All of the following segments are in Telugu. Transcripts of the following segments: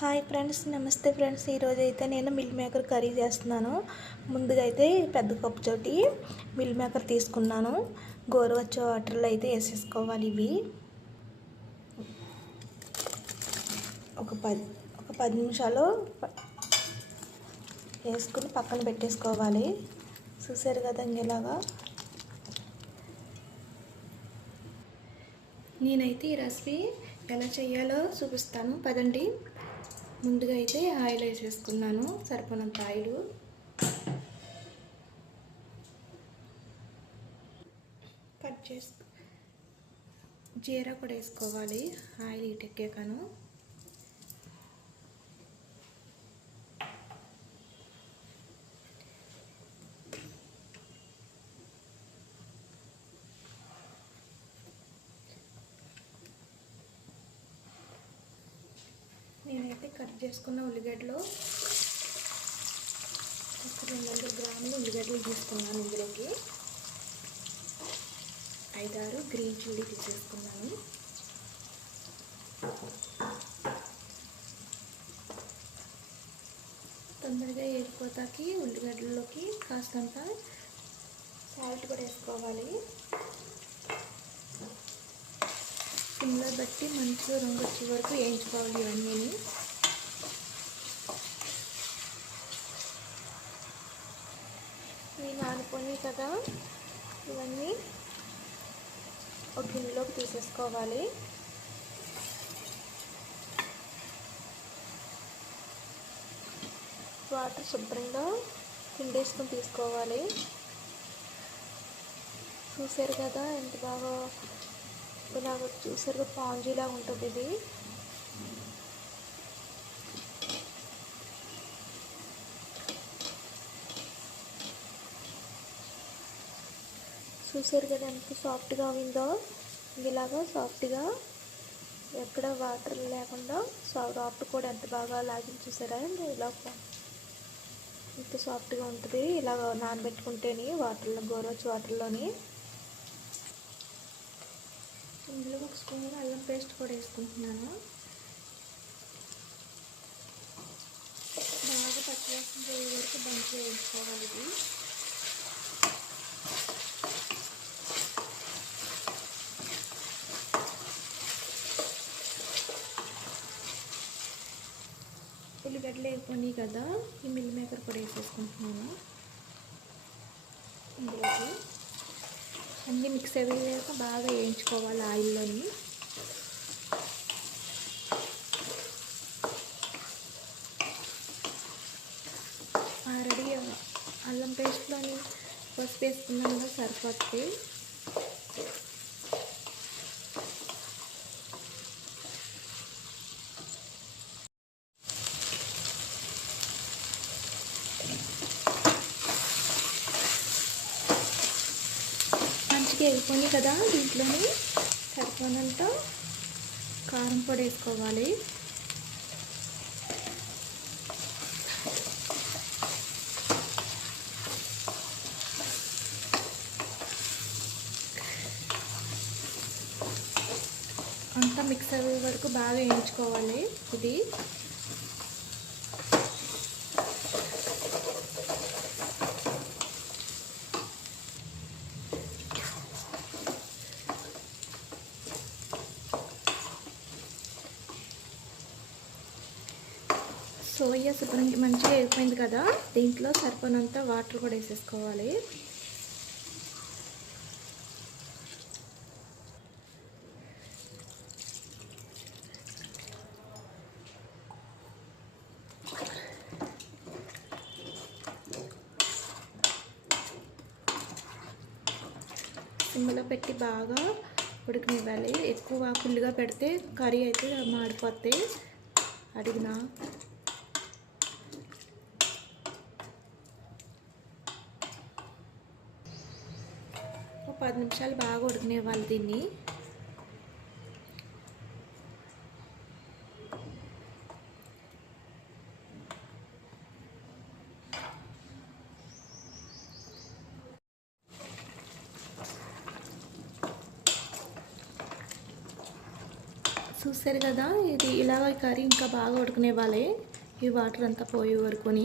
హాయ్ ఫ్రెండ్స్, నమస్తే ఫ్రెండ్స్. ఈరోజు అయితే నేను మిల్ మేకర్ కర్రీ చేస్తున్నాను. ముందుగా అయితే పెద్ద కప్పు తోటి మిల్ మేకర్ తీసుకున్నాను. గోరువెచ్చని వాటర్లో అయితే వేసేసుకోవాలి. ఇవి ఒక 10 నిమిషాలు వేసుకుని పక్కన పెట్టేసుకోవాలి. చూసారు కదా, ఇలాగా నేనైతే ఈ రెసిపీ ఎలా చేయాలో చూపిస్తాను. పదండి. ముందుగా అయితే ఆయిల్ వేసేసుకున్నాను, సరిపోనంత ఆయిల్. కట్ చేసి జీరా కూడా వేసుకోవాలి. ఆయిల్ ఇటెక్కాను. నేనైతే కట్ చేసుకున్న ఉల్లిగడ్డలు ఒక 200 గ్రాములు ఉల్లిగడ్డలు తీసుకున్నాను. ఇందులోకి 5-6 గ్రీన్ చిల్లీ తీసేసుకున్నాను. తొందరగా వేగిపోతాకి ఉల్లిగడ్డల్లోకి కాస్తంత సాల్ట్ కూడా వేసుకోవాలి. సిమ్లో బట్టి మంచిగా రంగు వచ్చే వరకు వేయించుకోవాలి. ఇవన్నీ ఆనిపోయి కదా, ఇవన్నీ ఒక గిన్నెలోకి తీసేసుకోవాలి. వాటర్ శుభ్రంగా పిండేసుకొని తీసుకోవాలి. చూసారు కదా ఎంత బాగా, ఇలాగ చూసారు, పాంజీలాగా ఉంటుంది ఇది. చూసారు కదా ఎంత సాఫ్ట్గా ఉందో. ఇలాగా సాఫ్ట్గా, ఎక్కడ వాటర్ లేకుండా సాఫ్ట్ కూడా ఎంత బాగా లాగింది. చూసారా, ఇలా ఎంత సాఫ్ట్గా ఉంటుంది. ఇలాగ నానబెట్టుకుంటేనే వాటర్లో, గోరువెచ్చని వాటర్లోని. ఇందులో ఒక స్పూన్ అల్లం పేస్ట్ కూడా వేసుకుంటున్నాను. బాగా పచ్చివాసన పోయే వరకు బంచి వేసుకోవాలి. ఇది ఉల్లిగడ్డలు వేసుకొని కదా, ఈ మిల్ మేకర్ కూడా వేసేసుకుంటున్నాను. ఇందులోకి అన్నీ మిక్స్ అయ్యాక బాగా వేయించుకోవాలి ఆయిల్లోని. ఆల్రెడీ అల్లం పేస్ట్లోని పసుపు వేసుకున్నాను కదా, సరిపోతుంది. మంచిగా వేసుకొని కదా, దీంట్లోని సరిపోనంత కారం పొడి వేసుకోవాలి. అంతా మిక్స్ అయ్యే వరకు బాగా వేయించుకోవాలి. ఇది సోయా శుభ్రంగా మంచిగా అయిపోయింది కదా, దీంట్లో సరిపోనంత వాటర్ కూడా వేసేసుకోవాలి. సిమ్లో పెట్టి బాగా ఉడకనివ్వాలి. ఎక్కువ ఫుల్గా పెడితే కర్రీ అయితే మాడిపోతాయి అడిగిన. ఒక 10 నిమిషాలు బాగా ఉడకనివ్వాలి దీన్ని. చూసారు కదా, ఇది ఇలాగ కర్రీ ఇంకా బాగా ఉడకనివ్వాలి, ఈ వాటర్ అంతా పోయే వరకుని.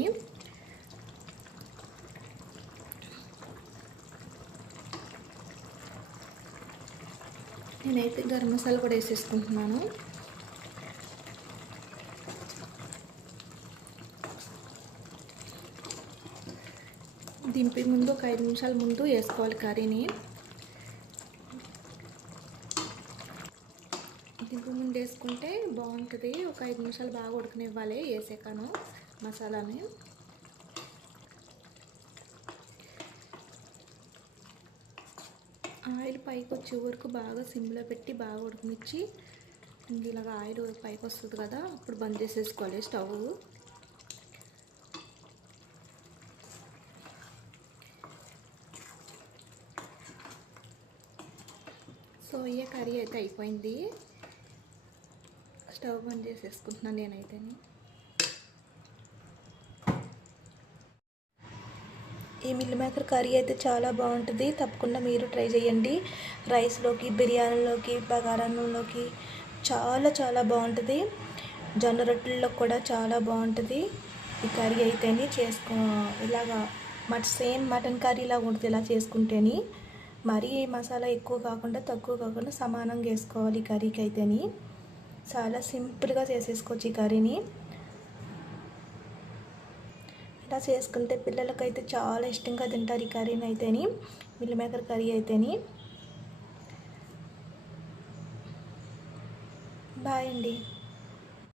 నేనైతే గరం మసాలా కూడా వేసేసుకుంటున్నాను. దింపే ముందు ఒక 5 నిమిషాల ముందు వేసుకోవాలి కర్రీని. దింపే ముందు వేసుకుంటే బాగుంటుంది. ఒక 5 నిమిషాలు బాగా ఉడకనివ్వాలి వేసాకను మసాలాని. ఆయిల్ పైకి వచ్చే వరకు బాగా సిమ్లో పెట్టి బాగా ఉడకనిచ్చి, ఇలాగ ఆయిల్ పైకి వస్తుంది కదా, అప్పుడు బంద్ చేసేసుకోవాలి స్టవ్. సో ఈ కర్రీ అయితే అయిపోయింది. స్టవ్ బంద్ చేసేసుకుంటున్నాను నేనైతే. ఈ మిల్ మేకర్ కర్రీ అయితే చాలా బాగుంటుంది, తప్పకుండా మీరు ట్రై చేయండి. రైస్లోకి, బిర్యానీలోకి, బగారాన్నంలోకి చాలా చాలా బాగుంటుంది. జొన్న రొట్టెల్లో కూడా చాలా బాగుంటుంది ఈ కర్రీ అయితేని. ఇలాగా సేమ్ మటన్ కర్రీలాగా ఉంటుంది ఇలా చేసుకుంటేని. మరీ మసాలా ఎక్కువ కాకుండా తక్కువ కాకుండా సమానంగా వేసుకోవాలి ఈ కర్రీకి అయితేని. చాలా సింపుల్గా చేసేసుకోవచ్చు ఈ కర్రీని. ఇలా చేసుకుంటే పిల్లలకైతే చాలా ఇష్టంగా తింటారు ఈ కర్రీని అయితేని, మిల్ మేకర్ కర్రీ అయితేని. బాయ్ అండి.